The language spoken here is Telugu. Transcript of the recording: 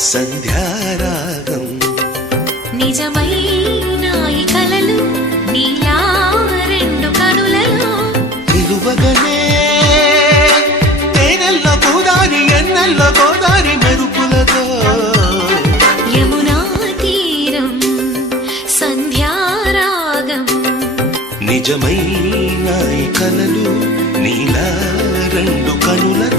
సంధ్యారాగం నిజమైన ఈ కలలు నీలా రెండు కనులలో నిలువగనే తేనెల్లో గోదారి ఎన్నెల్లో గోదారి మెరుపులతో యమునా తీరం సంధ్యారాగం నిజమైన ఈ కలలు నీలా రెండు కనులతో